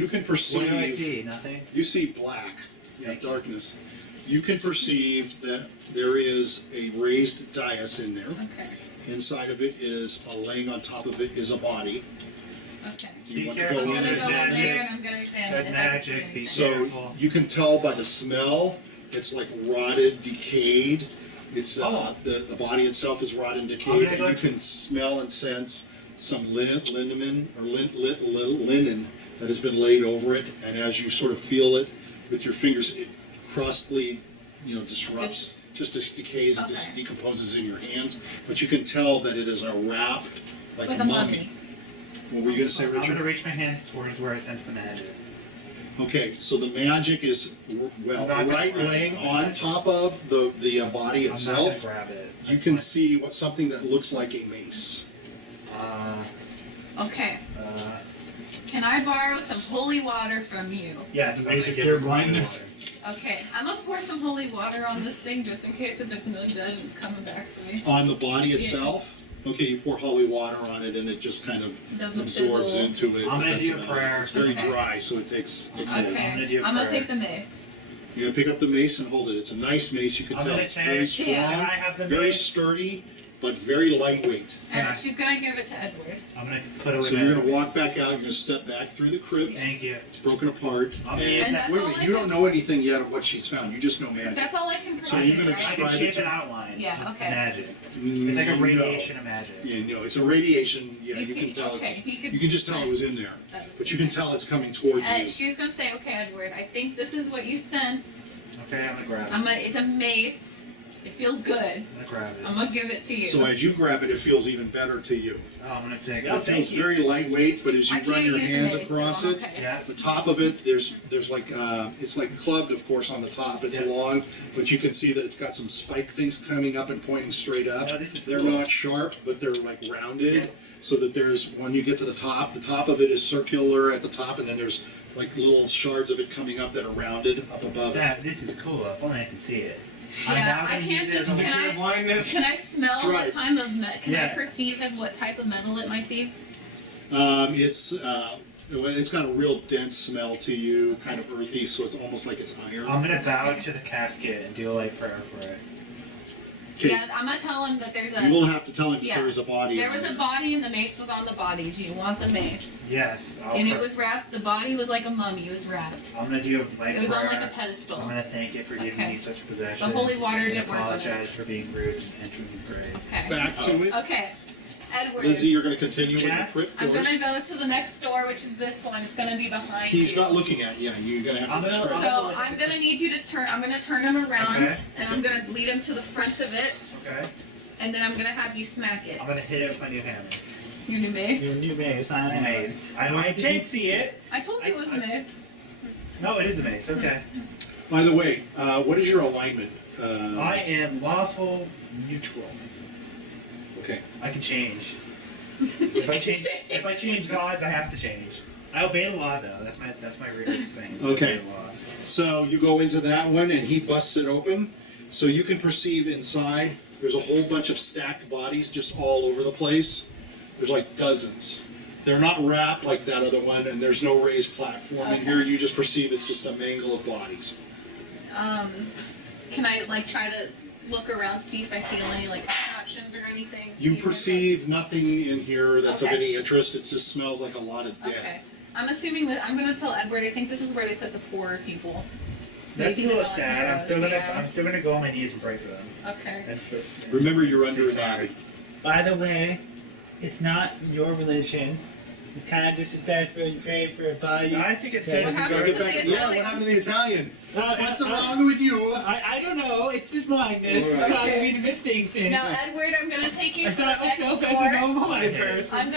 you can perceive... What do I see? Nothing? You see black, darkness. You can perceive that there is a raised dais in there. Okay. Inside of it is laying on top of it is a body. Okay. You want to careful. go I'm in gonna there? go in there and I'm gonna examine That it. magic, be So careful. you can tell by the smell, it's like rotted, decayed. It's the body itself is rotted and decayed, and you can smell and sense some linen that has been laid over it. And as you sort of feel it with your fingers, it crustly, disrupts, just decays, it just decomposes in your hands. But you can tell that it is wrapped like a mummy. What were you going to say, Richard? I'm going to reach my hands towards where I sense the magic. Okay, so the magic is, right laying on top of the body itself. I'm not gonna grab it. You can see something that looks like a mace. Okay. Can I borrow some holy water from you? Yeah, The basic cure blindness. Okay, I'm gonna pour some holy water on this thing just in case if it's an undead and it's coming back to me. On the body itself? Okay, you pour holy water on it and it just kind of absorbs into it. I'm going to do a prayer. It's very dry, so it takes a Okay, I'm I'm gonna gonna take the mace. You're going to pick up the mace and hold it. It's a nice mace. You can I'm tell gonna it's very say, strong, can I have the very mace? sturdy, but very lightweight. And she's gonna give it to Edward. I'm going to put it So you're going to walk back out. You're going to step back through the crypt. Thank you. It's broken apart. And that's Wait a all minute, I you don't can- know anything yet of what she's found. You just know magic. That's all I can So perceive, you're gonna right? I can Describe shape it to an outline. Yeah, of okay. Magic. It's like a radiation of magic. Yeah, no, it's a radiation. Yeah, you can tell you can just tell it was in there. But you can tell it's coming towards you. She's gonna say, okay, Edward, I think this is what you sensed. Okay, I'm going to grab it. It's a mace. It feels good. I'm going to grab it. I'm gonna give it to you. So as you grab it, it feels even better to you. Oh, I'm going to take it. It feels very lightweight, but as you I run can't your use the hands mace, so across I'm it, okay. Yeah. the top of it, there's like it's like clubbed, of course, on the top. It's long, but you can see that it's got some spike things coming up and pointing straight up. Oh, this is They're cool. not sharp, but they're like rounded, so that there's when you get to the top of it is circular at the top, and then there's like little shards of it coming up that are rounded up above it. This is cool. If only I can see it. Yeah, I can't just. Cure blindness. Can I smell Right. what type of Can I Yeah. perceive as what type of metal it might be? It's got a real dense smell to you, kind of earthy, so it's almost like it's iron. I'm going to bow to the casket and do a light prayer for it. Okay. Yeah, I'm gonna tell him that there's a. You will have to tell him Yeah. that there is a body. There on was it. a body and the mace was on the body. Do you want the mace? Yes. And it was wrapped. The body was like a mummy. It was wrapped. I'm going to do a light It was prayer. on like a pedestal. I'm going to thank you for giving Okay. me such a possession. The holy water and didn't work with it. apologize for being rude and entering his grave. Okay. Back to it. Okay. Edward. Lizzie, you're going to continue with Yes. the crypt I'm doors. gonna go to the next door, which is this one. It's gonna be behind He's you. not looking at you. You're going to have I'm to gonna- describe. So I'm gonna need you to turn. I'm gonna turn him around, Okay. and I'm gonna lead him to the front of it, Okay. and then I'm gonna have you smack it. I'm going to hit it with my new hammer. Your new mace. Your new mace, not a mace. I can't see it. I told you it was a mace. No, it is a mace. Okay. By the way, what is your alignment? I am lawful neutral. Okay. I can change. If I change gods, I have to change. I obey the law, though. That's my rigorous thing. is Okay. obey the law. So you go into that one, and he busts it open. So you can perceive inside, there's a whole bunch of stacked bodies just all over the place. There's like dozens. They're not wrapped like that other one, and there's no raised platform in here. You just perceive it's just a mangle of bodies. Can I like try to look around, see if I feel any like options or anything? You See if I perceive nothing in here that's of Okay. any interest. It just smells like a lot of can- death. Okay. I'm assuming that I'm gonna tell Edward. I think this is where they put the poor people. That's Maybe a little they're not sad. heroes, I'm still gonna go on my knees and pray for them. Okay. That's good. Remember, you're under Say an sorry. abbey. By the way, it's not your religion. It's kind of disrespectful. You pray for a body. I think it's What good. What to go happened to to the- the Yeah, Italian? what happened to the Italian? What's I wrong with you? don't know. It's this blindness. All It's right. causing me to miss things. Now, Edward, I'm gonna take you I to the thought next myself as a door. normal-minded person. I'm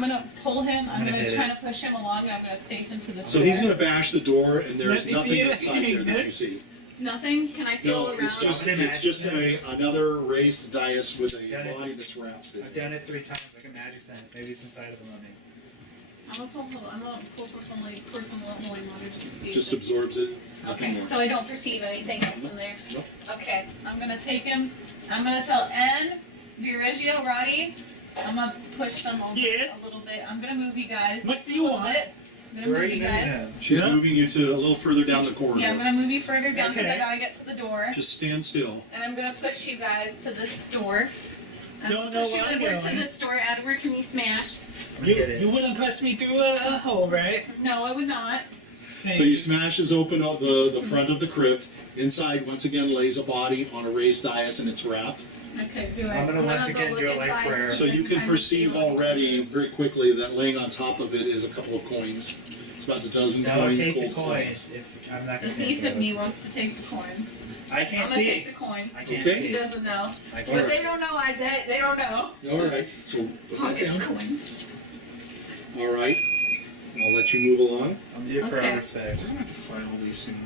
gonna pull him. I'm gonna gonna hit try it. to push him along, and I'm gonna face him to the So door. he's going to bash the door, and there's Let me nothing see it. inside there that you This? see. Nothing? Can I feel No, around? it's just another raised dais with a body that's wrapped in I've it. done it 3 times, like a magic sense. Maybe it's inside of the mummy. I'm gonna pull some holy water just to see. Just if absorbs it. Nothing Okay, more. so I don't perceive anything else in there. Nope. Okay, I'm gonna take him. I'm gonna tell N, Viareggio, Rotty. I'm gonna push them over Yes? a little bit. I'm gonna move you guys. What do you a little want? bit. I'm gonna move you guys. She's Yeah. moving you to a little further down the corridor. Yeah, I'm gonna move you further down because Okay. I gotta get to the door. Just stand still. And I'm gonna push you guys to this door. I'm Don't gonna know push you where I'm Edward to going. this door. Edward, can you smash? You wouldn't push me through a hole, right? No, I would not. Thank So you smashes open the front of the crypt. Inside, once again, lays a body on a raised dais and it's wrapped. Okay, do I? I'm gonna once go again look do it like inside where- so So you can I perceive see already very quickly that laying on top of it is a couple of coins. It's about a dozen No, coins, take the gold coins. If I'm not The gonna thief take in me those. wants to take the coins. I I'm can't gonna see. take the coins. I can't Okay. He see. doesn't know. I But can't. they don't know. They don't know. All right. So put that Pocket down. coins. All right. I'll let you move along. I'm due for Okay. respect. I'm gonna have to file all these things.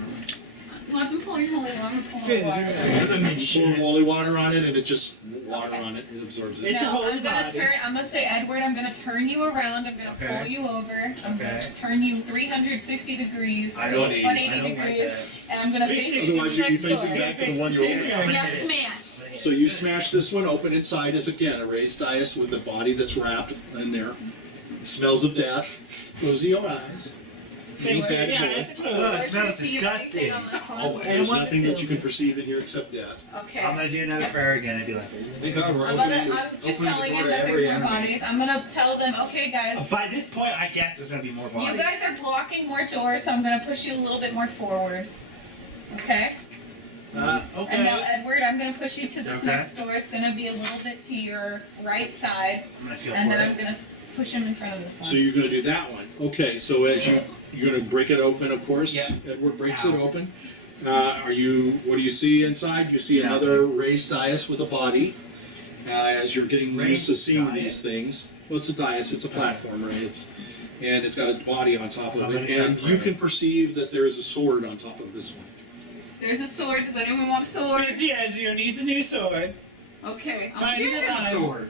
Well, I've been pulling holy water. I'm pulling Good, water. You pour holy water on it, and it just water on it. It absorbs it. It's a No, holy I'm gonna body. turn. I'm gonna say, Edward. I'm gonna turn you around. I'm gonna Okay. pull you over. I'm Okay. gonna turn you 360 degrees, I don't 180 I don't like degrees, that. and I'm gonna face you to Otherwise, the you'd be next facing door. back to the one you're over. I'm gonna Yeah, hit it. smash. So you smash this one open. Inside is again a raised dais with a body that's wrapped in there. Smells of death. Close your eyes. Ain't that Yeah, good? it's Oh, Do I it smells perceive disgusting. anything on this one? Oh, There's wanna nothing that kill you can this. perceive in here except death. Okay. I'm gonna do another prayer again and be like, I'm just telling you that there's more bodies. I'm gonna tell them, okay, guys. by this point, I guess there's gonna be more bodies. You guys are blocking more doors, so I'm gonna push you a little bit more forward. Okay? Okay. And now, Edward, I'm gonna push you to this Okay. next door. It's gonna be a little bit to your right side, I'm gonna feel and for then it. I'm gonna push him in front of this one. So you're going to do that one. Okay. So as you're going to break it open, of course. Yeah. Edward breaks Ow. it open. What do you see inside? You see Yeah. another raised dais with a body. As you're getting used Raised to seeing dais? these things. Well, it's a dais. It's a platform, right? And it's got a body on top of I'm it. gonna And try you for can it. perceive that there is a sword on top of this one. There's a sword. Does anyone want a sword? Viareggio needs a new sword. Okay. I'll Find give it him out. sword.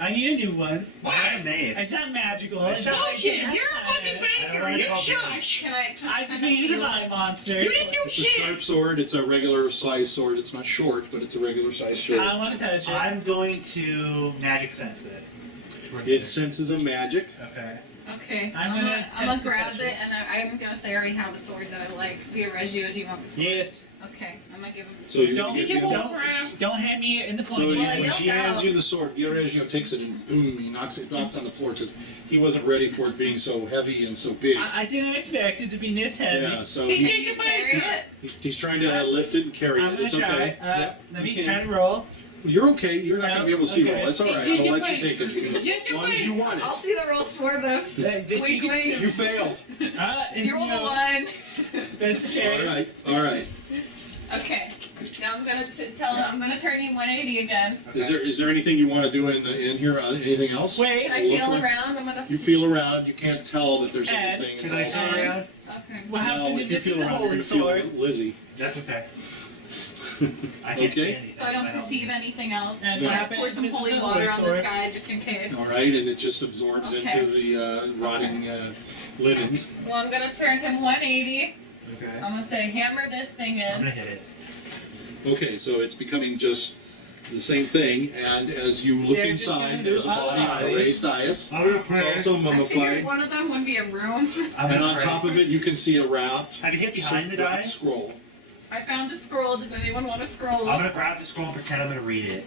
I need a new one. I have a mace. It's not magical. It's not like Bullshit! that. You're a fucking banker. I You don't shush. Can I I defeated a steal vine it? monster. You didn't do It's a shit. sharp sword. It's a regular size sword. It's not short, but it's a regular size sword. I want to touch it. I'm going to magic sense it. It senses a magic. Okay. Okay. I'm I'm gonna gonna attempt to grab touch it, it. and I'm gonna say I already have a sword that I like. Viareggio, do you want the sword? Yes. Okay. I'm gonna give him the So sword. you Don't give give him- him- don't hand me in the So point. Well, when you'll she go. hands you the sword, Viareggio takes it and boom, he knocks on the floor because he wasn't ready for it being so heavy and so big. I didn't expect it to be this heavy. Yeah, so Can he's, you carry it? he's trying to lift it and carry I'm it. gonna It's try. okay. Let me you try can. to roll. You're okay. You're not going to be able to see Okay. roll. That's all right. Did I'll you let you wait? take it as long as you want I'll it. see the rolls for them. This Wink, you wink. You failed. You roll a one. That's a shame. All right. All right. Okay. Now I'm gonna tell him. I'm gonna turn you 180 again. Is there anything you want to do in here? Anything else? Wait. Can I Look feel like- around? I'm gonna. You feel around. You can't tell that there's Ed, anything. It's Can I all turn silent. around? Okay. What happened No, if if you this feel is a around, holy you feel sword? Lizzy. That's okay. I can't Okay. see anything. So I don't perceive anything else. And I'm what gonna happens pour if some this is holy a water holy on sword? this guy just in case. All right, and it just absorbs Okay. into the rotting linens. Well, I'm gonna turn him 180. Okay. I'm gonna say hammer this thing I'm in. gonna hit it. Okay, so it's becoming just the same thing, and as you look They're just inside, gonna there's a do body on a eyes. raised dais. I'm gonna It's pray. also I mummified. figured one of them would be a room. I'm And gonna on pray. top of it, you can see a wrapped, Have you hit behind the wrapped dice? scroll. I found a scroll. Does anyone want a scroll? I'm gonna grab the scroll and pretend I'm gonna read it.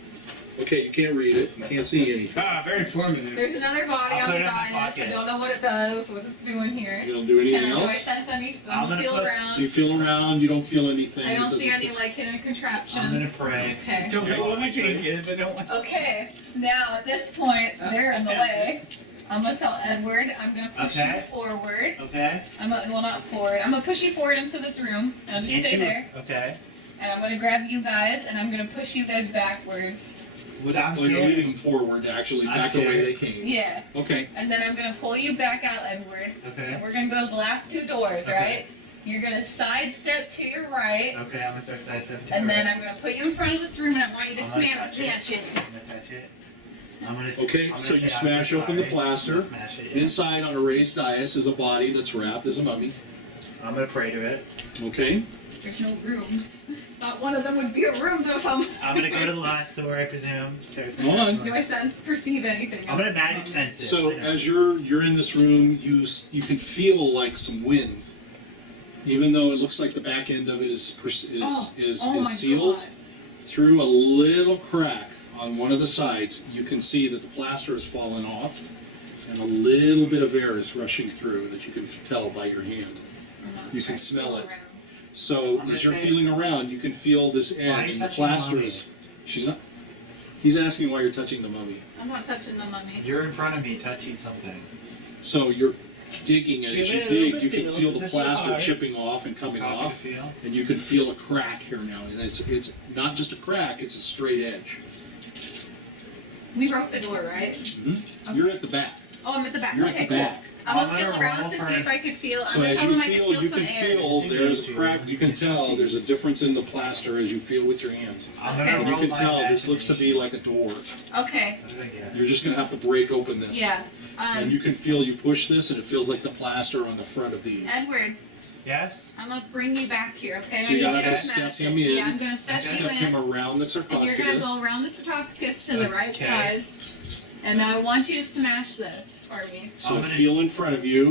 Okay, you can't read it. You can't see anything. Ah, very informative. There's another body I'll on put the it in my dais. I pocket. don't know what it does, what it's doing here. You don't do anything Do I else. sense any? I'm I'm gonna feel put- around. So you feel around. You don't feel anything. I It don't doesn't see any feel- like hidden contraptions. I'm gonna pray. Okay. Don't know what my drink is. I don't want to. Okay. Now at this point, they're in the way. I'm gonna tell Edward. I'm gonna push Okay. you forward. Okay? Well, not forward. I'm gonna push you forward into this room. Now just stay there. Okay. And I'm gonna grab you guys, and I'm gonna push you guys backwards. Without Well, you're leading them forward, actually, I'm back the way scared. they came. Yeah. Okay. And then I'm gonna pull you back out, Edward. Okay. And we're gonna go to the last two doors, Okay. right? You're gonna sidestep to your right. Okay, I'm gonna start sidestepping. And then I'm gonna put you in front of this room, and I want you to I'm gonna smash touch it. I'm gonna touch it. I'm gonna. Okay, I'm gonna so say you I'm smash so open the sorry. plaster. I'm gonna Smash it. Yeah. Inside on a raised dais is a body that's wrapped as a mummy. I'm gonna pray to it. Okay. There's no rooms. Thought one of them would be a room to some. I'm gonna go to the last door, I presume. Hold on. Do I perceive anything? I'm gonna magic sense it. So Why not? as you're in this room, you can feel like some wind, even though it looks like the back end of it is my sealed. God. Through a little crack on one of the sides, you can see that the plaster has fallen off, and a little bit of air is rushing through that you can tell by your hand. You can smell it. So as you're feeling around, you can feel this edge, and the plaster is. She's not. He's asking why you're touching the mummy. I'm not touching the mummy. You're in front of me touching something. So you're digging, and as Give you it a little dig, bit you can feel, feel the does it feel plaster hard? chipping off and coming Copy off, feel. and you can feel a crack here now. And it's not just a crack; it's a straight edge. We broke the door, right? Mm-hmm. You're at the back. Oh, I'm at the back. You're Okay, at the cool. back. I'm I'm gonna feel gonna around roll to for see it. if I could feel. I'm So gonna as tell you them I can feel, feel you some can air. feel there's a crack. You can tell there's a difference in the plaster as you feel with your hands. I'm Okay. gonna And you roll can my tell this looks to be imagination. like a door. Okay. What did I get? You're just gonna have to break open this. Yeah. And you can feel you push this, and it feels like the plaster on the front of these. Edward, Yes? I'm gonna bring you back here, okay? So I need you you have to to smash step it. him in. Yeah, I'm gonna step you Step him in. around the And you're gonna sarcophagus. go around the sarcophagus to the right Okay. side. And I want you to smash this for me. So I'm gonna- feel in front of you.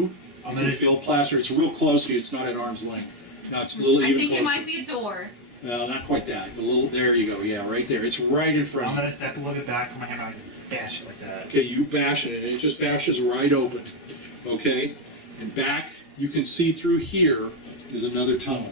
I'm You can gonna feel plaster. It's real close to you. It's not at arm's length. No, it's a little I even think closer. it might be a door. No, not quite that. A little. There you go. Yeah, right there. It's right in front I'm of you. gonna step a little bit back. I'm gonna have to bash it like that. Okay, you bash it, and it just bashes right open. Okay, and back you can see through here is another tunnel.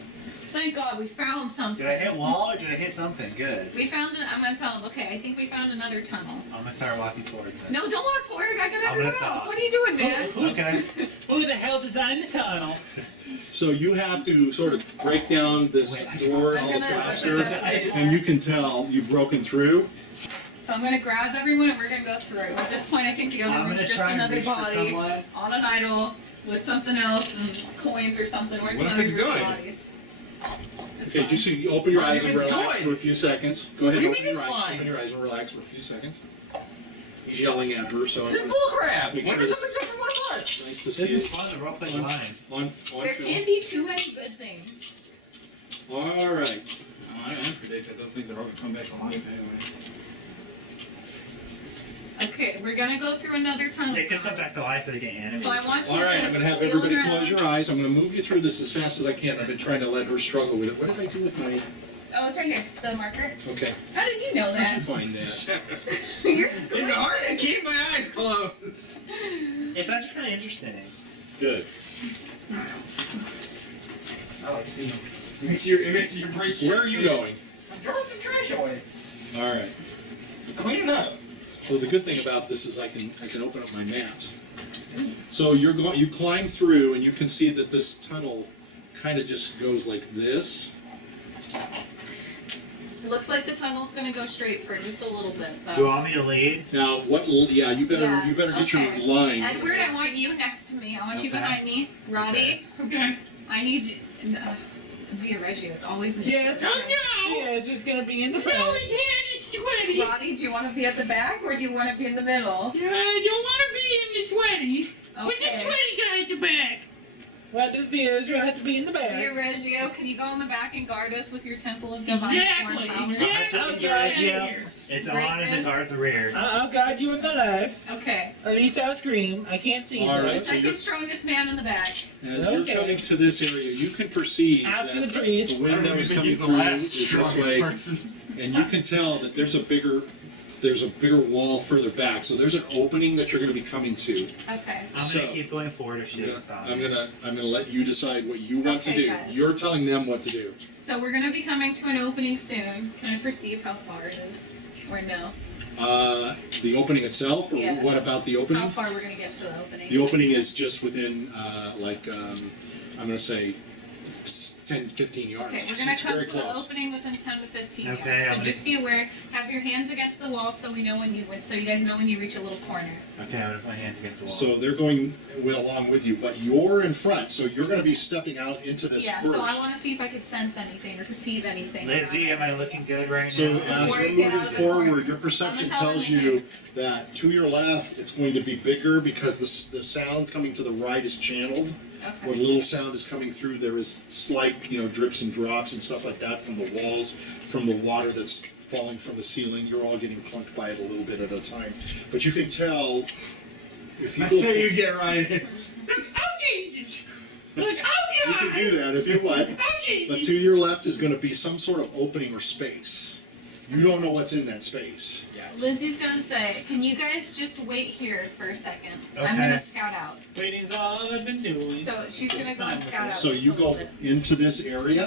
Thank God we found something. Did I hit wall or did I hit something? Good. We found it. I'm gonna tell them. Okay, I think we found another tunnel. I'm gonna start walking towards it. No, don't walk forward. I got I'm everyone gonna else. stop. What are you doing, man? Okay. Who the hell designed the tunnel? So you have to sort of break down this door and all the I'm gonna- plaster, and you can tell you've broken through. So I'm gonna grab everyone and we're gonna go through. At this point, I think the other I'm one's gonna just try and another reach for body someone. on an idol with something else and coins or something. Where's What if another it's group of good? bodies? It's Okay, fine. just so you open your What eyes if and it's relax good? for a few seconds. Go ahead, What do you open mean your it's eyes. fine? Open your eyes and relax for a few seconds. He's yelling at her, so This is it's bullcrap! Make What sure is this- something different from what it was? nice to This see is it fun to roleplay on, blind. on There film. can be too many good things. All right. Oh, I predict that those things are all gonna come back to life anyway. Okay, we're gonna go through another tunnel. They could come back to life if they get animated. So I want you All right, to I'm going to have feel everybody around. close your eyes. I'm going to move you through this as fast as I can. I've been trying to let her struggle with it. What did I do with my... Oh, it's right here. The marker. Okay, How did you know how'd you that? find that? You're It's squinting. hard to keep my eyes closed. It's actually kind of interesting. Good. I like seeing. It makes you break. Where are you going? I'm throwing some trash away. All right. Cleaning up. So the good thing about this is I can open up my maps. So you climb through and you can see that this tunnel kind of just goes like this. It looks like the tunnel's gonna go straight for just a little bit. Do you So. want me to lead? Now Yeah, you better get okay. your line. Edward, I want you next to me. I want you Okay. behind me. Roddy, Okay. I need you. Viareggio, it's always in the Yes. front. Yeah, it's just gonna be in the front. hand is sweaty. Roddy, do you want to be at the back or do you want to be in the middle? Yeah, I don't want to be in the sweaty. Okay. guy at the back. What does Viareggio have to be in the back? Viareggio, can you go in the back and guard us with your Temple of Divine Exactly, Foreign Power? exactly. I'm telling you, Get out of Viareggio, here. it's on in the Greatness. guard the rear. I'll guard you in the life. Okay. At least I'll scream. I can't see All you. right. The so you're- second strongest man in the back. As Okay. you're coming to this area, you can perceive After that the breeze. the wind that was coming he's through is this strongest way, person. and you can tell that there's a bigger wall further back. So there's an opening that you're going to be coming to. Okay. I'm So- gonna keep going forward if she doesn't stop. I'm gonna let you decide what you want to Okay, do. guys. You're telling them what to do. So we're going to be coming to an opening soon. Can I perceive how far it is? Or no? The opening itself, or Yeah. what about the How opening? far we're going to get to the opening? The opening is just within, I'm going to say 10, 15 yards. Okay, we're It's gonna come very to the close. opening within 10 to 15 Okay, yards. So I'm just be aware. Have your hands against the wall so we know so you guys know when you reach a little corner. Okay, I'm gonna put my hands against the wall. So they're going along with you, but you're in front, so you're going to be stepping out into this Yeah, first. so I want to see if I could sense anything or perceive anything. Lizzy, am I looking good right So now? as Before you're you get moving out of the corner, forward, your perception I'm gonna tell tells them you that to your left it's going to be bigger because the sound coming to the right is channeled. What little sound is coming through, there is slight, drips and drops and stuff like that from the walls, from the water that's falling from the ceiling. You're all getting plunked by it a little bit at a time. But you can tell if you That's how you get right in. Oh, Jesus! Like, oh, you God! can do that if you want. Oh, Jesus! But to your left is going to be some sort of opening or space. You don't know what's in that space. Lizzy's gonna say, can you guys just wait here for a second? I'm Okay. gonna scout out. Waiting's all I've been doing. So she's gonna go and scout out. So just you a go little bit. into this area,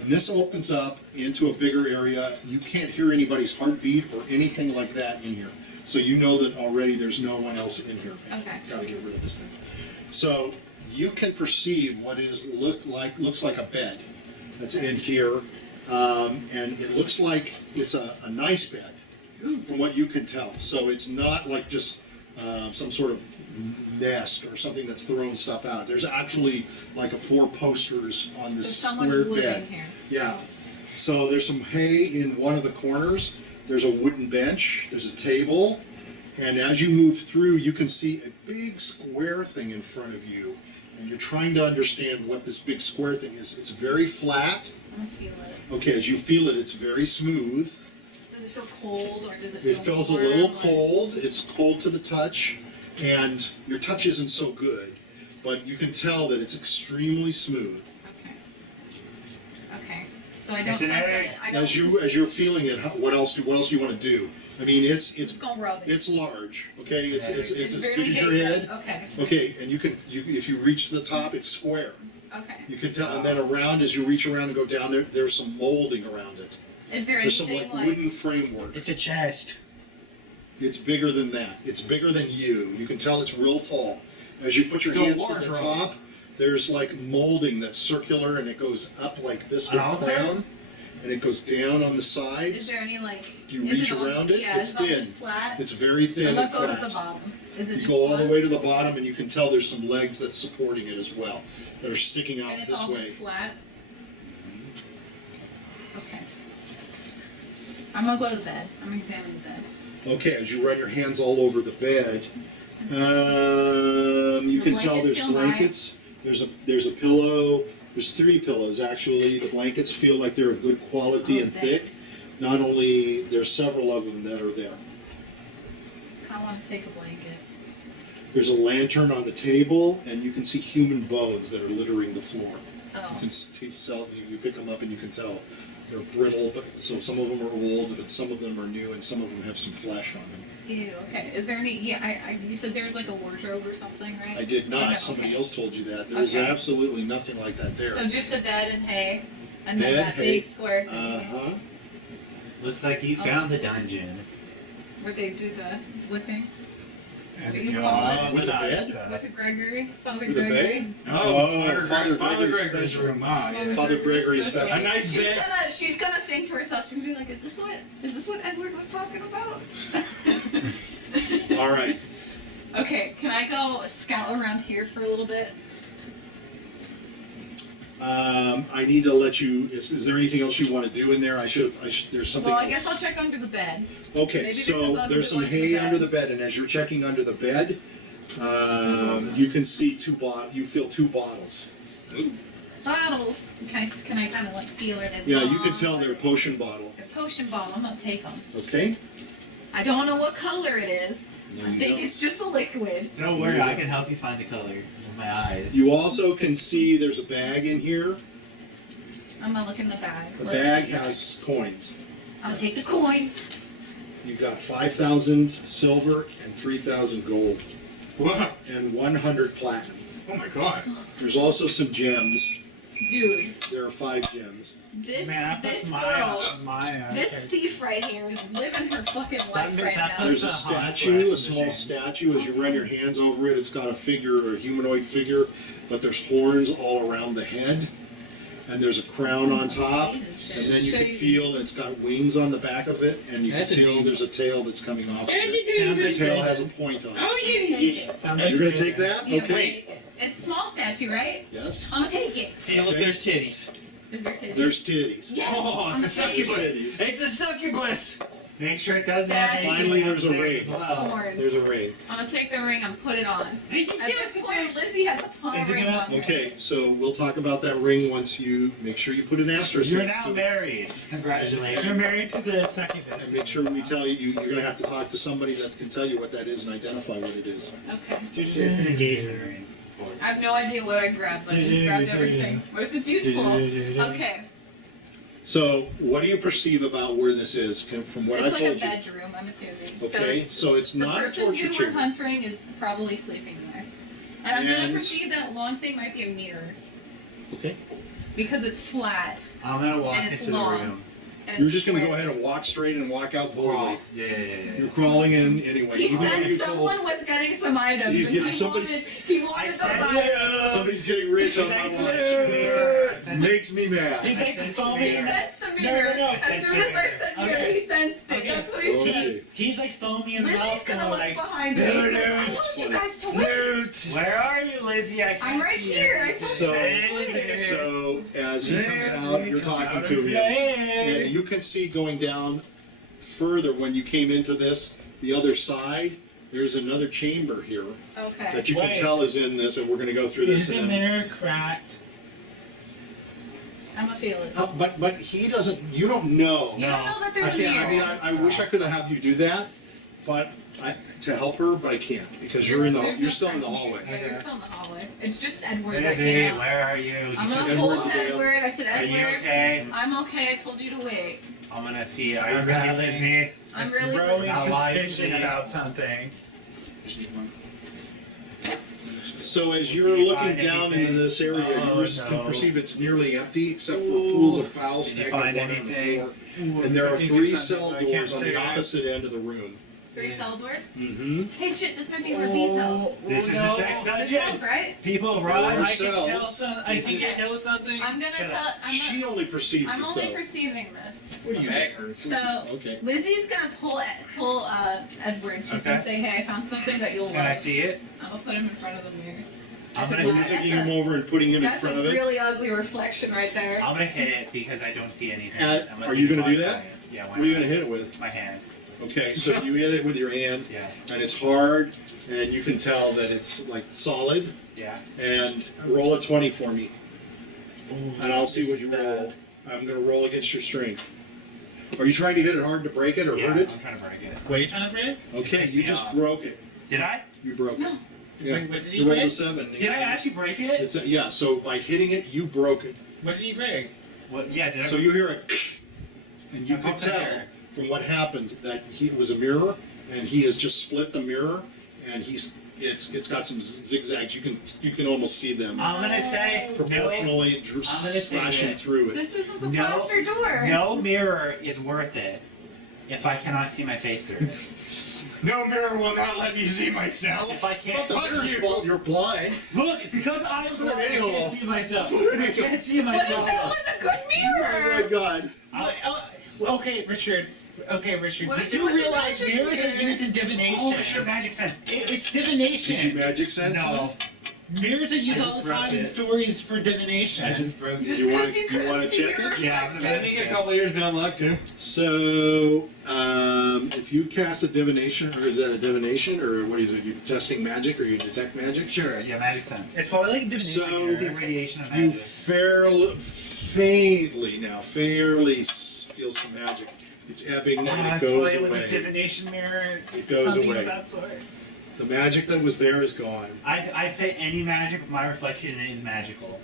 and this opens up into a bigger area. You can't hear anybody's heartbeat or anything like that in here. So you know that already there's no one else in here. Okay. Gotta get rid of this thing. So you can perceive what looks like a bed that's in here, and it looks like it's a nice bed from what you can tell. So it's not like just some sort of nest or something that's throwing stuff out. There's actually like 4 posters on So this someone's square living bed. here. Yeah. So there's some hay in one of the corners. There's a wooden bench. There's a table. And as you move through, you can see a big square thing in front of you. And you're trying to understand what this big square thing is. It's very flat. I'm gonna feel it. Okay, as you feel it, it's very smooth. Does it feel cold or does it feel It feels a warm? little Like- cold. It's cold to the touch. And your touch isn't so good. But you can tell that it's extremely smooth. Okay. Okay. So I don't It's an sense egg. it. I don't. As you're feeling it, what else do you want to do? I mean, Just gonna rub it. it's large. Okay, it's as very big as your big. head. Okay. Okay, and if you reach the top, it's square. Okay. You can tell, and then around, as you reach around and go down there, there's some molding around it. Is there There's some anything like like? wooden framework. It's a chest. It's bigger than that. It's bigger than you. You can tell it's real tall. As you put your It's a hands to the wardrobe. top, there's like molding that's circular and it goes up like this with An altar? crown, and it goes down on the Is sides. there any like? You is reach it all- around it, Yeah, it's it's not thin. just flat. It's very thin And and let's go to the flat. bottom. Is it You just go all the flat? way to the bottom, and you can tell there's some legs that's supporting it as well, that are sticking out And it's this all way. just flat. Okay. I'm gonna go to the bed. I'm gonna examine the bed. Okay, as you run your hands all over the bed, you The can tell blankets there's feel blankets. There's a pillow. There's 3 pillows actually. The blankets feel like they're of good quality and dang. thick. Not only there's several of them that are there. I want to take a blanket. There's a lantern on the table, and you can see human bones that are littering the floor. Oh. You pick them up and you can tell they're brittle, but so some of them are old, but some of them are new, and some of them have some flesh on them. Ew. Okay. Is there any? Yeah. You said there's like a wardrobe or something, right? I did not. Okay, Somebody okay. else told you that. There's Okay. absolutely nothing like that there. So just a bed and hay, and then Bed, that hay. big square thing Uh-huh. Looks like you found the dungeon. where they do the whipping And What do you go call it? on With the a bed? nice, with the Gregory, Father With a Gregory. bay? Oh, Father Father Gregory's Gregory's special. room. Ah, yeah. Father Gregory's special. A nice bed. She's gonna think to herself. She's gonna be like, "Is this what Edward was talking about?" All right. Okay, can I go scout around here for a little bit? I need to let you. Is there anything else you want to do in there? There's something. Well, I else. guess I'll check under the bed. Okay, Maybe so there's a there's some bug hay under under the the bed, and as you're checking under the bed, you can see 2 bottles. You feel 2 bottles. Bottles. Can I kind of like feel it? Yeah, you can tell they're a potion bottle. A potion bottle. I'm gonna take them. Okay. I don't know what color it is. No, I you think don't. it's just a liquid. Don't worry, I can help you find the color with my eyes. You also can see there's a bag in here. I'm gonna look in the bag. The bag has coins. I'm gonna take the coins. You've got 5,000 silver and 3,000 gold Wow. and 100 platinum. Oh my god. There's also some gems. Dude, There are 5 gems. this Man, I put this my girl, my this thief right here is living her fucking life right that now. There's a That's a hot statue, a flash small machine. statue. As you run your hands over it, it's got a figure, or a humanoid figure, but there's horns all around the head, and there's a crown on top, and then you can feel it's got wings on the back of it, and you can That's a see neat- there's a tail that's coming off of it. Educated. The tail has a point on it. Oh Take yeah. it. You're gonna take that? Yeah, Okay. wait. It's a small statue, right? Yes. I'm gonna take it. Feel if there's titties. Is there titties? There's titties. Yes. Oh, I'm it's a gonna take succubus. it. It's a succubus. Make sure it doesn't have any Finally, there's a upstairs ring. as well. Horns. There's a ring. I'm gonna take the ring and put it on. At this point, Lizzy has a ton Is of it rings gonna- on her. Okay, so we'll talk about that ring once you make sure you put an asterisk You're next now to it. married. Congratulations. You're married to the succubus. And make sure we tell you, you're going to have to talk to somebody that can tell you what that is and identify what it is. Okay. It's an engagement ring. I have no idea what I grabbed, but I just grabbed everything. What if it's useful? Okay. So, what do you perceive about where this is from what I It's like told a you? bedroom, I'm assuming. Okay, so it's not a the person torture who we're chamber. hunting is probably sleeping there. And I'm gonna And- perceive that long thing might be a mirror. Okay. Because it's flat. I'm gonna walk And it's into the long. room. And You're it's just going to go square. ahead and walk straight and walk out boldly. Yeah. You're crawling in anyway. He even though said you told- someone was getting some items. He's and getting- he somebody's- wanted those said items. Somebody's getting rich on my watch. Makes me mad. He's like He foaming. sensed the No, mirror. no. As soon as I said mirror, Okay. he sensed it. Okay. That's what he Okay. said. He's like foamy in the Lizzy's mouth, gonna going look like, behind him. He's like, I told you guys to wait. Where are you, Lizzy? I can't I'm right see here. I you. told So, you guys to wait. so as he comes out, you're talking to him. Hey. And you can see going down further when you came into this, the other side, there's another chamber here Okay. that you can Wait. tell is in this, and we're going to go through this. Is the and then- mirror cracked? I'm a feeling. But he doesn't. You don't know. You don't know that there's I a can't. mirror. I mean, I wish I could have had you do that, but to help her, but I can't because you're in the. There's You're no still in the friend hallway. here. Yeah, you're still in the hallway. It's just Edward that Lizzy, came out. where are you? I'm said gonna Edward hold Dale. Edward. I said Are you Edward. okay? I'm okay. I told you to wait. I'm gonna see. Are you ready, Lizzy? I'm really Growing busy. Now, why suspicion did- about something. So as you're looking down into this area, Oh, you no. perceive it's nearly empty except for pools of foul Did you stagnant find water on the anything? floor. And there are I think 3 it's cell something, but I can't doors on say the it. opposite end of the room. 3 cell doors. Mm-hmm. Hey, shit, this might be where B's help. This is the sex It dungeon. sounds right. People run. Or I can tell cells. some. I think I know something. I'm gonna Shut tell. She only perceives I'm the only cell. perceiving this. What do you Okay. So Okay. Lizzy's gonna pull Edward. She's Okay. gonna say, "Hey, I found something that you'll Can I like." see it? I'm gonna put him in front of the mirror. I'm That's a gonna- You're good- taking that's him a- over and putting him in That's front a of it. really ugly reflection right there. I'm gonna hit it because I don't see anything. Unless are you it's gonna do my that? hand. Yeah. What are you gonna hit it with? My hand. Okay, so you hit it with your hand, Yeah. and it's hard, and you can tell that it's like solid. Yeah. And roll a 20 for me, and I'll see this what is you bad. roll. I'm gonna roll against your strength. Are you trying to hit it hard to break it or Yeah, hurt it? I'm trying to break it. What are you trying to break? Okay, you just broke it. Did I? You broke No. it. Yeah. Wait, what did You he rolled a break? 7. Did I actually break it? It's yeah. So by hitting it, you broke it. What did he break? What? Yeah. Did I? So you hear a, and you I can popped the tell mirror. from what happened that it was a mirror, and he has just split the mirror, and it's got some zigzags. You can almost see them I'm gonna say no. proportionally I'm gonna say slashing this. through it. This isn't the No. plaster door. No mirror is worth it if I cannot see my face through it. No mirror will not let me see myself. If I It's can't not the mirror's fault. You're blind. look, because I'm blind, I Angle. can't see myself. Put an I angle. can't see What if myself. that was a good Oh mirror? my God. Okay, Richard. Okay, Richard. What if Did it you was a realize magic mirrors are mirror? used in divination? Oh, it's your magic sense. It's Did you divination. magic sense? No. Mirrors are used I all just the time broke in it. stories for divination. I just broke it. Just You wanna- because you you couldn't wanna see check your it? Yeah, I'm reflection. gonna make a couple years down luck too. So, if you cast a divination, or is that a divination, or what is it? You testing magic, or you detect magic? Sure, yeah, magic sense. It's probably like divination. So- It's the radiation of You magic. fairly feel some magic. It's ebbing and it That's goes why it was a away. divination mirror. It goes something away. of that sort. The magic that was there is gone. I'd say any magic with my reflection in it is magical.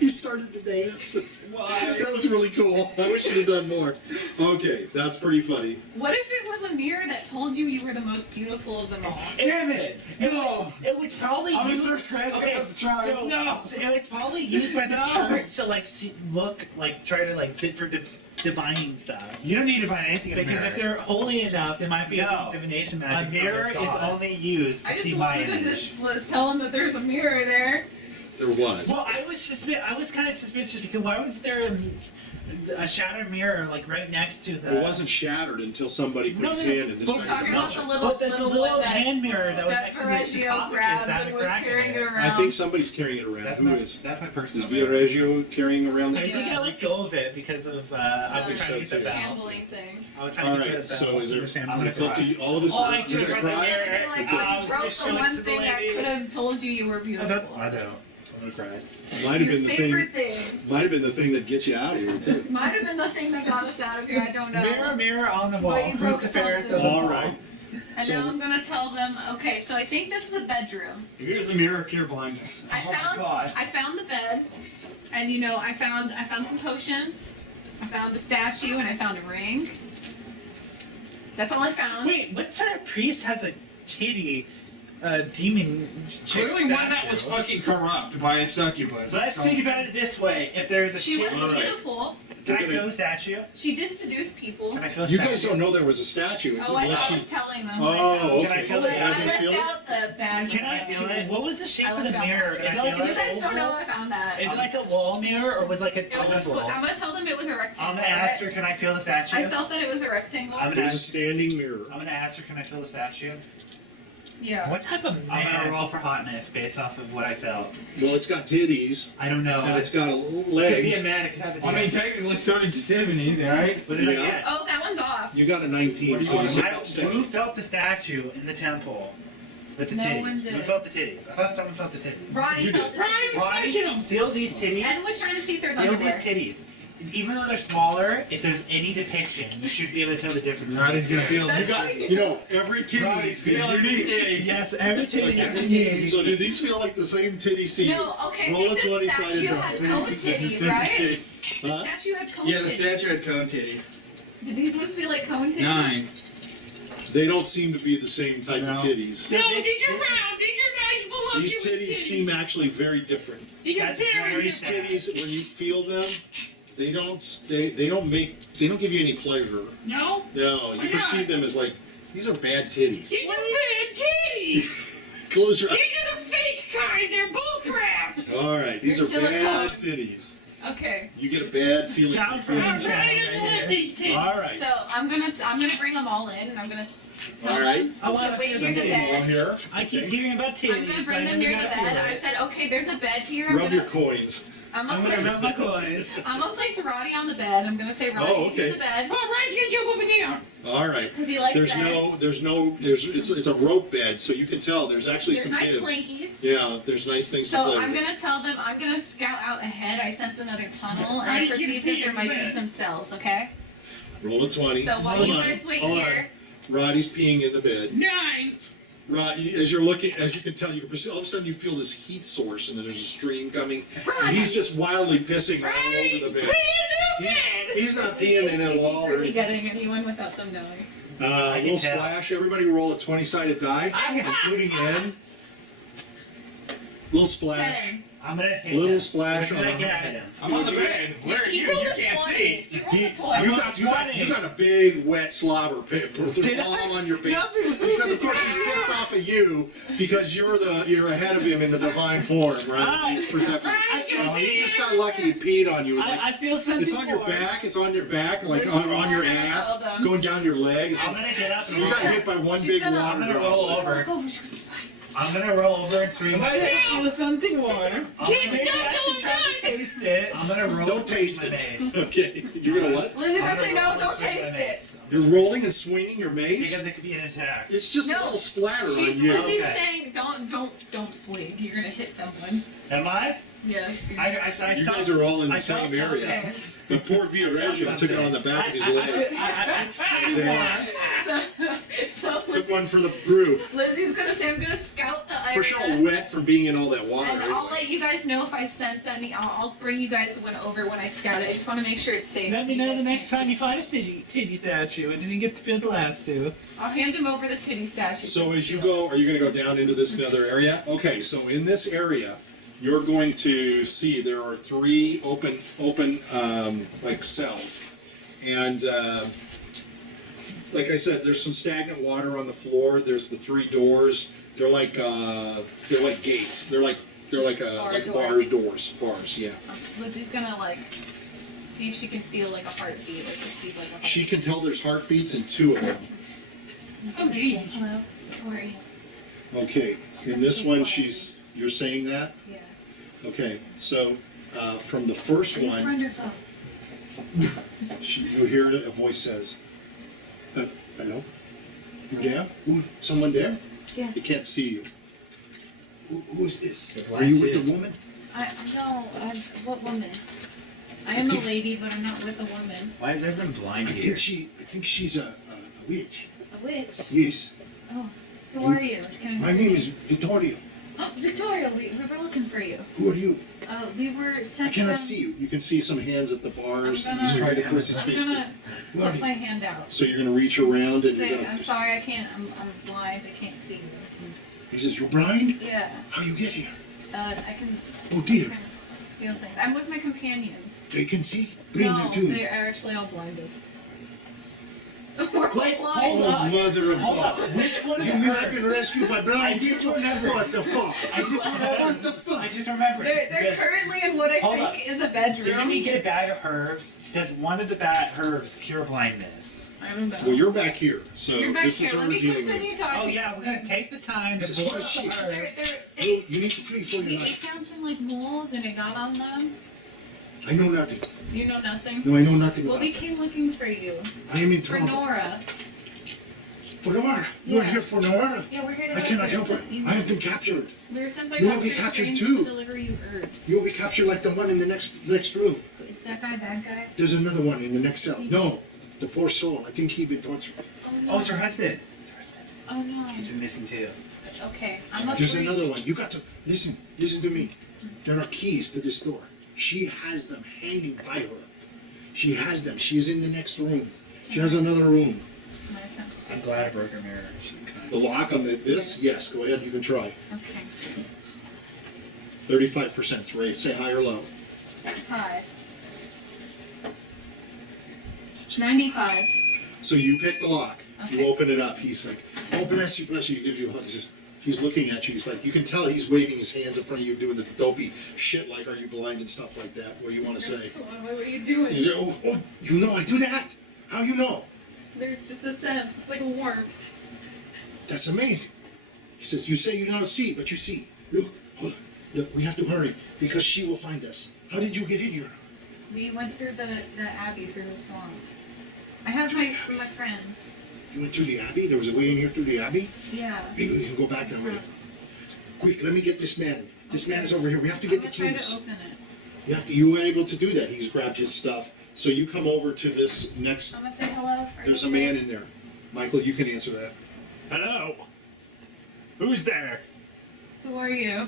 He started to dance. That was really cool. I wish you'd have done more. Okay, that's pretty funny. What if it was a mirror that told you you were the most beautiful of them all? Damn it! No! It was probably I'm in used. first grade. Okay, So, no! so it's probably used by the church to like try to for divining stuff. You don't need to find anything in a Because mirror. if they're holy enough, there might be No. a divination A magic. mirror from their is god. only used to I just see my wanted to image. just tell them that there's a mirror there. There was. Well, I was kind of suspicious because why was there a shattered mirror like right next to the. It wasn't shattered until somebody put No, his no, hand in this We're talking about the little, But the little one that, hand mirror that was that next to the Viareggio sarcophagus grabbed had and a was crack in carrying it around. I think somebody's carrying it around. That's Who my is? that's my Is personal. Viareggio carrying around I that? think I let go of it because of I was trying to get the bell. shambling thing. I was trying All to get right. the bell. So is there? The shambling. It's up to you. All of this Oh, is. You're gonna You're cry. gonna be like, I well, you was broke gonna show the it one to the thing that lady. could have told you you were beautiful. I don't. I'm gonna cry. Might have Your been the favorite thing. thing. Might have been the thing that gets you out of here too. Might have been the thing that got us out of here. I don't know. Mirror, mirror on the wall. But you Who's broke the fairest of something. them All right. And So- now I'm gonna tell them. Okay, so I think this is a bedroom. Here's the mirror of cure blindness. I Oh my found God. I found the bed, and you know I found some potions. I found a statue, and I found a ring. That's all I found. Wait, what sort of priest has a titty demon chick Clearly one that was statue? fucking corrupt by a succubus. So let's think about it this way. If there's a She was shit, All right. beautiful. can I feel the statue? She did seduce people. Can I feel the You statue? guys don't know there was a statue. Oh, I unless was telling them. Oh, Can I okay. feel Well, it? I Can you left feel it? out the bag. Can I feel it? What was the shape I of the left out mirror? one. Is it I like feel You an guys don't know oval? I found that. Is it like a wall mirror or was it like a It was a oval? I'm gonna tell them it was a rectangle. I'm gonna ask her, can I feel the statue? I felt that it was a rectangle. I'm gonna There's a ask, standing mirror. I'm gonna ask her, can I feel the statue? Yeah. What type of I'm man? gonna roll for hotness based off of what I felt. Well, it's got titties I don't know. and it's got It could be a legs. man. It could have a I mean, demon. technically, so did Giuseppe, right? What did I Yeah. get? Oh, that one's off. You got a 19, so you I, got statue. who felt the statue in the temple? With the No titties. one did. Who felt the titties? I thought someone felt the titties. Roddy You felt did. it. Roddy, feel these titties. Ed was trying to see if there's Feel these underwear. titties. Even though they're smaller, if there's any depiction, you should be able to tell the difference. Roddy's gonna feel You got, you know, every titty Roddy's is feeling unique. titties. Yes, every titty Okay. is unique. So do these feel like the same titties to you? No, okay, Roll I a think the 20-sided statue die. had cone titties, right? The Huh? statue had cone Yeah, the titties. statue had cone titties. Did these ones feel like cone titties? 9. They don't seem to be the same type No. of titties. So No, this- these are this is- round. These are nice These voluptuous titties seem actually very different. These are That's very very These different. titties, when you feel them, they don't give you any pleasure. No? No, you Why perceive them as like, these are bad titties. These are bad titties. Close your eyes. These are the fake kind. They're bullcrap. All right, these They're are bad silicone. titties. Okay. You get a bad feeling. Count from from your the feelings. Roddy channel doesn't right want here. these titties. All right. So I'm gonna bring them all in, and I'm gonna sell All them. right. I want So wait to near the see One bed. here. I keep hearing about titties. I'm gonna but I bring them never near got the to feel bed. it. I said, okay, there's a bed here. Rub your coins. I'm I'm gonna gonna rub my coins. I'm gonna place Roddy on the bed. I'm gonna say, Roddy, Oh, okay. use the bed Oh, Roddy's gonna jump up and down. All right. because he likes beds. It's a rope bed, so you can tell there's actually There's some nice give. blankies. Yeah, there's nice things to So play I'm with. gonna tell them. I'm gonna scout out ahead. I sense another tunnel, and I Roddy's perceive gonna that there pee might in be bed. some cells. Okay. Roll a 20. So while Hold you on, guys wait hold on. here, Roddy's peeing in the bed. 9. As you're looking, as you can tell, you can perceive, all of a sudden you feel this heat source, and then there's a stream coming, and Roddy. he's just wildly pissing all Roddy's over the peeing bed. in the bed. He's not peeing in it at all. Or secretly anything. getting anyone without them knowing. I can Little tell. splash. Everybody roll a 20-sided die, including Ed. Little splash. 10. I'm gonna hit Little him. splash What did I on get? I'm on the bed. Where are He you? rolled You a can't 20. see. He rolled He, a 20. you got a big wet slobber pit Did all I? on your face Nothing. because of course he's pissed off at you because you're ahead of him in the divine form, right? He's perception. Oh, he just got lucky and peed on you. Like, I feel something it's on your more. back. It's on your back, like This on is your all ass, of them. going down your leg. It's I'm like, gonna get up and he's got roll. hit by one She's big gonna- water I'm gonna drop. roll over. Look over. She goes, I'm gonna roll over and scream. I feel something more. Can't Maybe stop I till should try I'm to taste it. I'm gonna roll. Don't taste my it. mace. Okay, you're gonna what? Lizzie's I'm gonna say no, roll don't with my taste mace. it. You're rolling and swinging your mace. Because it could be an attack. It's just a No. little splatter She's on you. Lizzie's Okay. saying don't swing. You're gonna hit someone. Am I? Yes. I You saw- guys are all in I the same felt area. Okay. The poor Viareggio took it on the back of his leg. His ass. So Took one for the group. Lizzie's gonna say I'm gonna scout the For sure, all area. wet from being in all that water. And I'll anyway. let you guys know if I sense any. I'll bring you guys over when I scout it. I just want to make sure it's safe. Let me know the next time you find a titty statue and didn't get to feel the last two. I'll hand him over the titty statue. So as you go, are you going to go down into this other area? Okay, so in this area, you're going to see there are 3 open like cells, and like I said, there's some stagnant water on the floor. There's the 3 doors. They're like gates. They're like Bar bars, doors. bars. Yeah. Lizzie's gonna see if she can feel like a heartbeat or perceive like a heartbeat. She can tell there's heartbeats in 2 of them. Okay. Hello. How are you? Okay, in this one, you're saying that? Yeah. Okay, so from the first Are you one, friend or foe? you hear a voice says, hello? You there? Someone there? Yeah. They can't see you. Who is this? The Are black you with chick. the woman? What woman? I am a lady, but I'm not with a woman. Why is everyone blind I here? think she's a witch. A witch? Yes. Oh. Who are you? Can I My name is Vittorio. Oh, Victoria, we were looking for you. Who are you? We were sent I cannot from... see you. You can see some hands at the bars. I'm He's gonna- trying to put his I'm face gonna there. Who are put you? my hand out. So you're going to reach around and Say, you're going I'm to... sorry, I can't. I'm blind. I can't see you. He says, you're blind? Yeah. How you get here? I can... Oh dear. kind of feel things. I'm with my companions. They can see? Bring No, them to me. they're actually all blinded. We're all Wait, blind. hold Oh, on. mother of Hold God. on. Which one of You the mean I've been herbs? rescued by blind I just people? remembered. What the fuck? I just remembered. What the fuck? I just remembered. They're Because currently in what I Hold think up. is a bedroom. Didn't we get a bag of herbs? Does one of the bad herbs cure blindness? I don't know. Well, you're back here, so You're back this here. is Let what me we're dealing with. continue talking. Oh yeah, we're gonna take the time to This is look what up she- the herbs. You need to flee for your It life. found some like mold and it got on them. I know nothing. You know nothing? No, I know nothing Well, about we that. came looking for you. I am in For trouble. Nora. For Nora? You are Yeah. here for Nora? Yeah, we're here to I cannot help her. You- I have been captured. We were sent by You will be Dr. captured Strange too. to deliver you herbs. You will be captured like the one in the next room. Is that guy a bad guy? There's another one in the next cell. No, the poor soul. I think he'd been tortured. Oh no. Oh, it's her husband. Oh no. He's been missing too. Okay, I'm There's afraid. another one. You got to listen to me. There are keys to this door. She has them hanging by her. She has them. She's in the next room. She has another room. I'm glad I broke her mirror. The lock on this? Yes, go ahead. You can try. Okay. 35%. Ray, say high or low. Hi. 95. So you pick the lock. Okay. You open it up. He's like, oh, bless you, bless you. He gives you a hug. He's looking at you. He's like, you can tell he's waving his hands in front of you, doing the dopey shit like, are you blind and stuff like that. What do you want to say? What are you doing? He's like, oh, you know I do that? How you know? There's just a sense. It's like a warmth. That's amazing. He says, you say you don't see, but you see. Look, hold on. Look, we have to hurry because she will find us. How did you get in here? We went through the abbey through the swamp. I have my friends. You went through the abbey? There was a way in here through the abbey? Yeah. Maybe we can go back that way. Quick, let me get this man. This man is over here. We have to get the I'm gonna try keys. to open it. You were able to do that. He's grabbed his stuff. So you come over to this next. I'm gonna say hello. There's a man in there. Michael, you can answer that. Hello. Who's there? Who are you?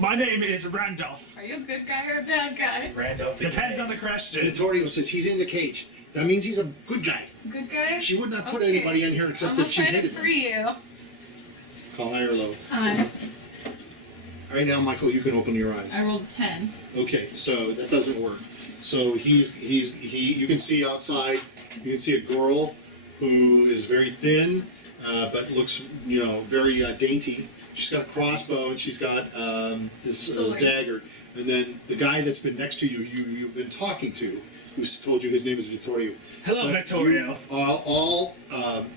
My name is Randolph. Are you a good guy or a bad guy? Randolph. Depends on the question. Vittorio says he's in the cage. That means he's a good guy. Good guy? She would not put Okay. anybody in here except I'm that gonna she try to needed. free you. Call high or low. Hi. All right, now, Michael, you can open your eyes. I rolled 10. Okay, so that doesn't work. So you can see outside, you can see a girl who is very thin, but looks, very dainty. She's got a crossbow and she's got this Sword. dagger. And then the guy that's been next to you, you've been talking to, who's told you his name is Vittorio. Hello, But Victorio.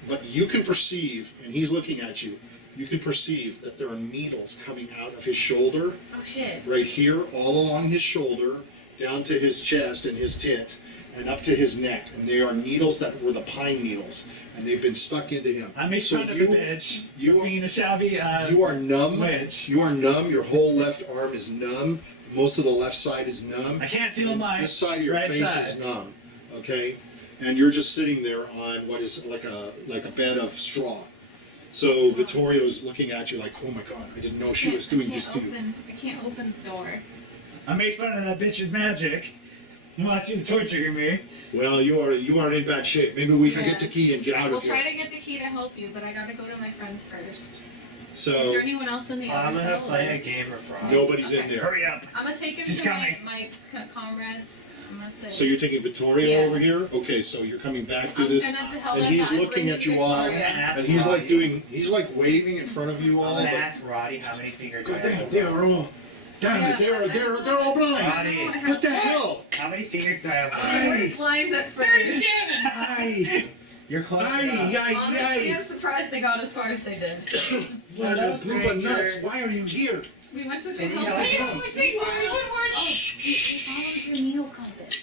But you can perceive, and he's looking at you, you can perceive that there are needles coming out of his shoulder, Oh shit. right here, all along his shoulder, down to his chest and his tit, and up to his neck. And they are needles that were the pine needles, and they've been stuck into him. I make So fun of you- the bitch you- for being a shabby You are numb. witch. You are numb. Your whole left arm is numb. Most of the left side is numb. I can't feel my This side of your right face side. is numb. Okay, and you're just sitting there on what is like a bed of straw. So Vittorio's looking at you like, oh my god, I didn't know she was doing this to you. I can't open the door. I made fun of that bitch's magic. He wants you to torture me. Well, you are in bad shape. Maybe we can Yeah. get the key and get out We'll of here. try to get the key to help you, but I gotta go to my friends first. Is So there anyone else in the I'm other gonna cell? play a game of fraud. nobody's in Okay. there. Hurry up. I'm gonna take him She's to coming. my comrades. I'm gonna say. So you're taking Vittorio Yeah. over here? Okay, so you're coming back to I'm this, gonna tell and them he's that I'm looking at you bringing all, Victoria. Ask and he's like Roddy. he's like waving in front of you all. I'm gonna But ask Roddy how many fingers I goddamn, have. they are all Damn it, they're all blind. Rotty, What the hell? how many fingers do I have? They weren't blind at first. Ay, You're close ay, enough. ay, Honestly, ay. I'm surprised they got as far as they did. What Hello, a blooper nuts. stranger. Why are you here? We went to go Any help help? you. What's wrong? We followed your needle compass.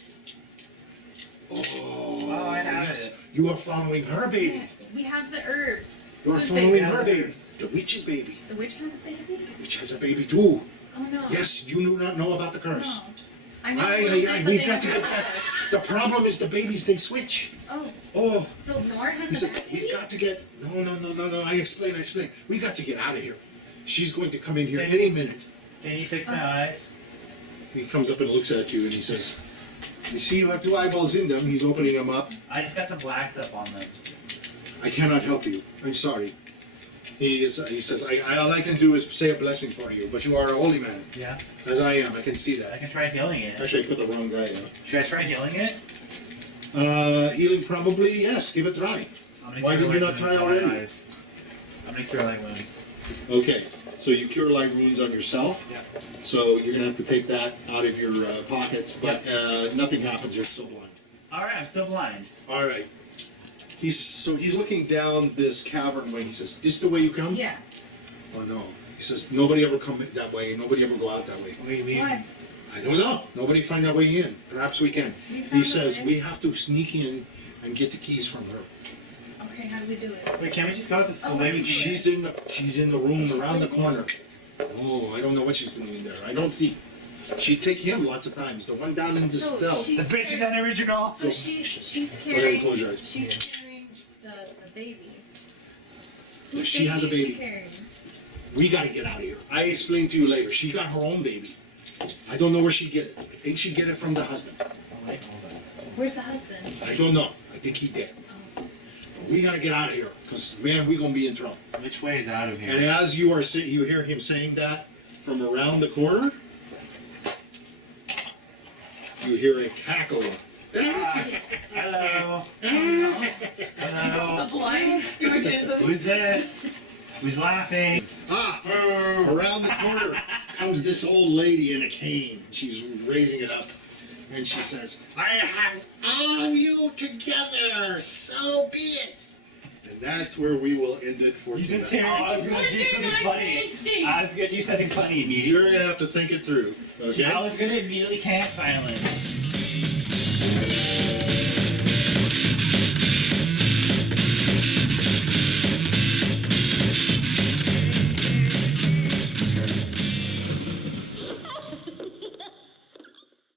Oh, I have yes. You are following her baby. We have the herbs. You are Whose following baby? her baby. The witch's baby. The witch has a baby? The witch has a baby too. Oh no. Yes, you do not know about the No. curse. I know. Aye, a little aye, bit, aye. but We've they got to don't get have that. The problem is the babies, they switch. us. Oh, So Nora he has a said, baby? we've got to get, no, I explain. We got to get out of here. She's going to come in here any minute. Can you fix my eyes? He comes up and looks at you and he says, you see you have two eyeballs in them. He's opening them up. I just got some black stuff on them. I cannot help you. I'm sorry. He says, all I can do is say a blessing for you, but you are a holy man, Yeah. as I am. I can see I that. can try healing it. Actually, I put the wrong guy in. Should I try healing it? Healing probably, yes. Give it a try. How many Why cure did you light not try wounds on already? my eyes? How many cure light wounds? Okay, so you cure light wounds on yourself. Yeah. So you're gonna have to take that out of your pockets, but nothing happens. You're still blind. Alright, I'm still blind. All right. He's looking down this cavern way. He says, "This the way you come?" Yeah. Oh no. He says, "Nobody ever come that way. Nobody ever go out that way." Why? I don't know. Nobody find that way in. Perhaps we can. We He found says the way. we have to sneak in and get the keys from her. Okay, how do we do it? Wait, can't we just go to the Oh, way we came? She's in the room around the corner. Oh, I don't know what she's doing in there. I don't see. She take him lots of times. The one down in the So cell. The bitch is an original. So she's Go ahead carrying. and close your eyes. She's carrying the baby. Yes, Whose she has a is baby. She carrying? We gotta get out of here. I explain to you later. She got her own baby. I don't know where she get it. I think she get it from the husband. Where's the husband? I don't know. I think he did. But we gotta get out of here, cause man, we gonna be in trouble. Which way is out of And as you hear him saying that from around the corner, you hear a cackle. Hello. The Hello. blind stooges of Who's this? Who's laughing? Ah! Around the corner comes this old lady in a cane. She's raising it up. And she says, I have all of you together, so be it. And that's where we will end it for You just tonight. hear I was gonna do something funny. I was gonna do something funny immediately. You're going to have to think it through, okay? I was gonna immediately cast silence.